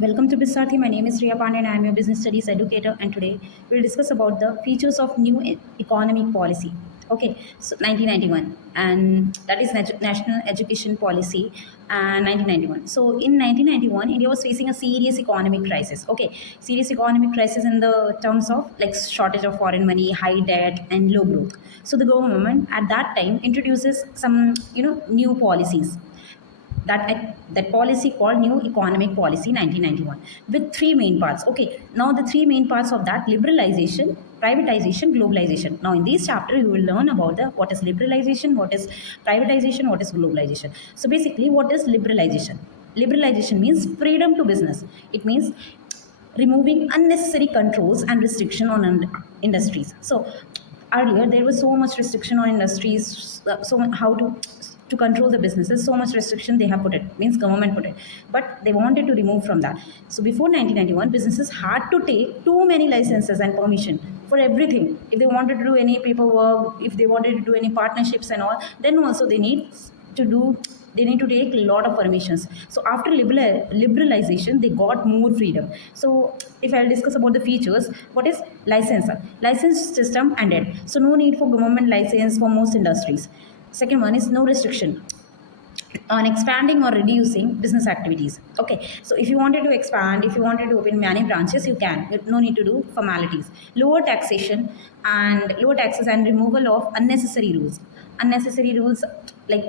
Welcome to Bisarthi. My name is Riya Pandey and I am your business studies educator. And today we'll discuss about the features of new economic policy. Okay, so 1991, and that is National Education Policy, and 1991. So in 1991, India was facing a serious economic crisis. Okay, serious economic crisis in the terms of like shortage of foreign money, high debt, and low growth. So the government at that time introduces some new policies that policy called New Economic Policy 1991 with three main parts. Okay, now the three main parts of that: liberalization, privatization, globalization. Now in this chapter you will learn about the what is liberalization, what is privatization, what is globalization. So basically, what is liberalization? Liberalization means freedom to business. It means removing unnecessary controls and restriction on industries. So earlier there was so much restriction on industries, how to control the businesses, so much restriction they have put it, means government put it, but they wanted to remove from that. So before 1991, businesses had to take too many licenses and permission for everything. If they wanted to do any paperwork, if they wanted to do any partnerships and all, then also to do they need to take a lot of permissions. So after liberalization, they got more freedom. So if I'll discuss about the features, what is license system ended, so no need for government license for most industries. Second one is no restriction on expanding or reducing business activities. Okay, so if you wanted to expand, if you wanted to open many branches, you can, no need to do formalities. Lower taxation and lower taxes and removal of unnecessary rules, like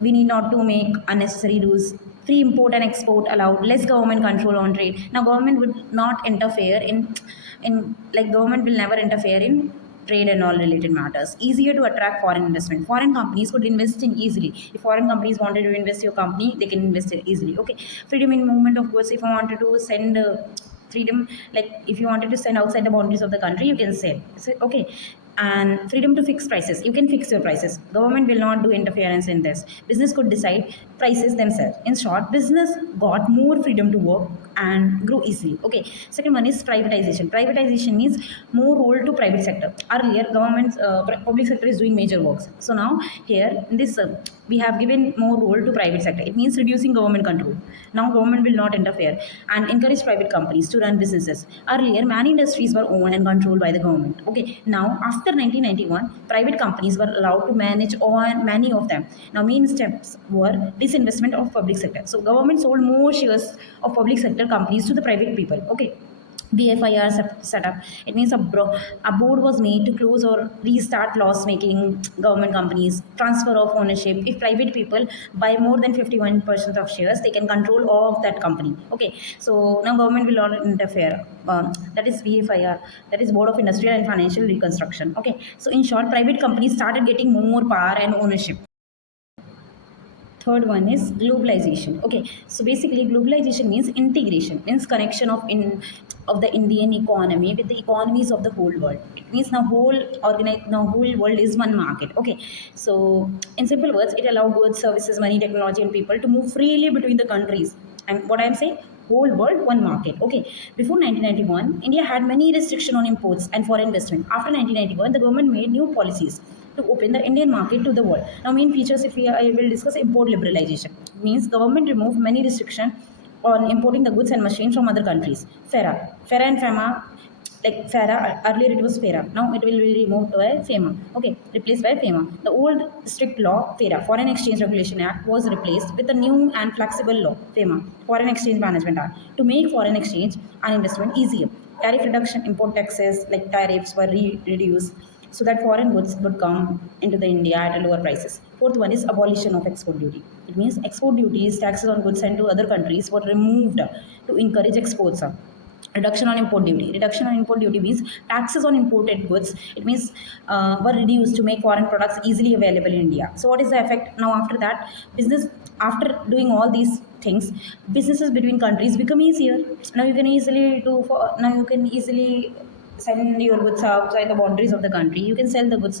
we need not to make unnecessary rules. Free import and export allowed, less government control on trade. Now government would not interfere in like government will never interfere in trade and all related matters. Easier to attract foreign investment. Foreign companies could invest in easily. If foreign companies wanted to invest your company, they can invest it easily. Okay, freedom in movement of goods. If I wanted to send freedom, like if you wanted to send outside the boundaries of the country, you can sell. So, okay, and freedom to fix prices. You can fix your prices. Government will not do interference in this. Business could decide prices themselves. In short, business got more freedom to work and grow easily. Okay. Second one is privatization. Privatization means more role to private sector. Earlier, public sector is doing major works. So now here in this we have given more role to private sector. It means reducing government control. Now government will not interfere and encourage private companies to run businesses. Earlier, many industries were owned and controlled by the government. Okay, now after 1991, private companies were allowed to manage on many of them. Now main steps were disinvestment of public sector. So government sold more shares of public sector companies to the private people. Okay, BFIR set up. It means a board was made to close or restart loss-making government companies. Transfer of ownership. If private people buy more than 51% of shares, they can control all of that company. Okay, so now government will not interfere. That is BFIR. That is Board of Industrial and Financial Reconstruction. Okay, so in short, private companies started getting more power and ownership. Third one is globalization. Okay, so basically globalization means integration, means connection of the Indian economy with the economies of the whole world. It means now whole world is one market. Okay, so in simple words, it allows goods, services, money, technology, and people to move freely between the countries. And what I'm saying, whole world one market. Okay, before 1991, India had many restrictions on imports and foreign investment. After 1991, the government made new policies to open the Indian market to the world. Now, main features, if I will discuss import liberalization, means government removed many restrictions on importing the goods and machines from other countries. FERA and FEMA, like FERA, earlier it was FERA, now it will be removed by FEMA. Okay, replaced by FEMA. The old strict law, FERA, Foreign Exchange Regulation Act, was replaced with a new and flexible law, FEMA, Foreign Exchange Management Act, to make foreign exchange and investment easier. Tariff reduction, import taxes like tariffs were reduced so that foreign goods would come into the India at a lower prices. Fourth one is abolition of export duty. It means export duties, taxes on goods sent to other countries were removed to encourage exports. Reduction on import duty. Reduction on import duty means taxes on imported goods. It means were reduced to make foreign products easily available in India. So what is the effect now after that? Business, after doing all these things, businesses between countries become easier. Now you can easily send your goods outside the boundaries of the country. You can sell the goods.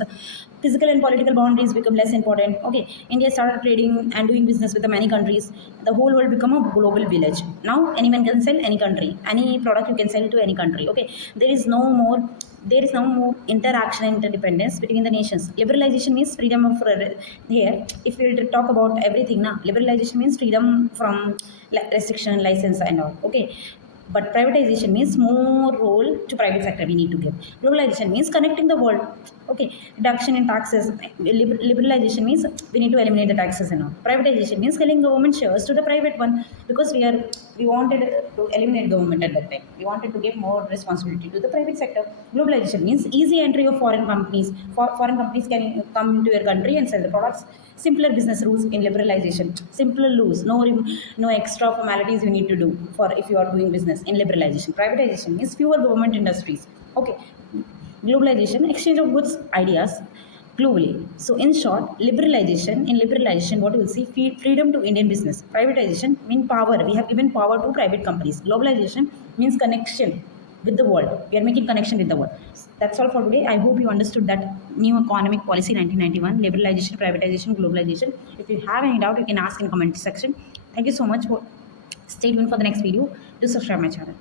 Physical and political boundaries become less important. Okay, India started trading and doing business with the many countries. The whole world become a global village. Now anyone can sell any country, any product you can sell to any country. Okay, there is no more there is now more interaction and interdependence between the nations. Liberalization means freedom of here. If we will talk about everything now, liberalization means freedom from restriction, license, and all. Okay, but privatization means more role to private sector we need to give. Globalization means connecting the world. Okay, reduction in taxes. Liberalization means we need to eliminate the taxes and all. Privatization means selling government shares to the private one, because we wanted to eliminate government at that time. We wanted to give more responsibility to the private sector. Globalization means easy entry of foreign companies. Foreign companies can come into your country and sell the products. Simpler business rules in liberalization. Simpler rules. No extra formalities you need to do for if you are doing business in liberalization. Privatization means fewer government industries. Okay. Globalization, exchange of goods, ideas globally. So in short, in liberalization, what you will see, freedom to Indian business. Privatization means power. We have given power to private companies. Globalization means connection with the world. We are making connection with the world. That's all for today. I hope you understood that new economic policy 1991, liberalization, privatization, globalization. If you have any doubt, you can ask in comment section. Thank you so much for stay tuned for the next video. Do subscribe my channel.